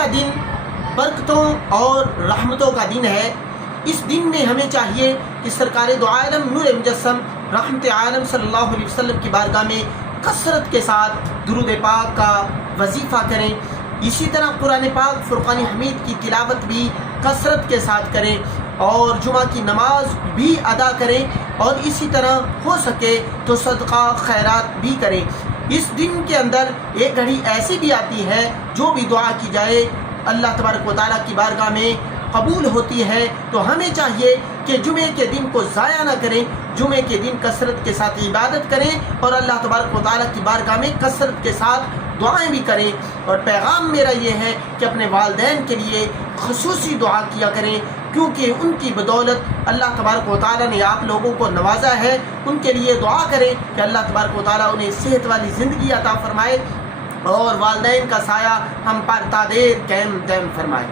کا دن برکتوں اور رحمتوں کا دن ہے۔ اس دن میں ہمیں چاہیے کہ سرکار دو عالم نور مجسم رحمت عالم صلی اللہ علیہ وسلم کی بارگاہ میں کثرت کے ساتھ درود پاک کا وظیفہ کریں۔ اسی طرح قرآن پاک فرقان حمید کی تلاوت بھی کثرت کے ساتھ کریں اور جمعہ کی نماز بھی ادا کریں، اور اسی طرح ہو سکے تو صدقہ خیرات بھی کریں۔ اس دن کے اندر ایک گھڑی ایسی بھی آتی ہے جو بھی دعا کی جائے اللہ تبارک و تعالیٰ کی بارگاہ میں قبول ہوتی ہے۔ تو ہمیں چاہیے کہ جمعے کے دن کو ضائع نہ کریں، جمعے کے دن کثرت کے ساتھ عبادت کریں اور اللہ تبارک و تعالیٰ کی بارگاہ میں کثرت کے ساتھ دعائیں بھی کریں۔ اور پیغام میرا یہ ہے کہ اپنے والدین کے لیے خصوصی دعا کیا کریں، کیونکہ ان کی بدولت اللہ تبارک و تعالیٰ نے آپ لوگوں کو نوازا ہے۔ ان کے لیے دعا کریں کہ اللہ تبارک و تعالیٰ انہیں صحت والی زندگی عطا فرمائے اور والدین کا سایہ ہم پر تا دیر قائم دائم فرمائے۔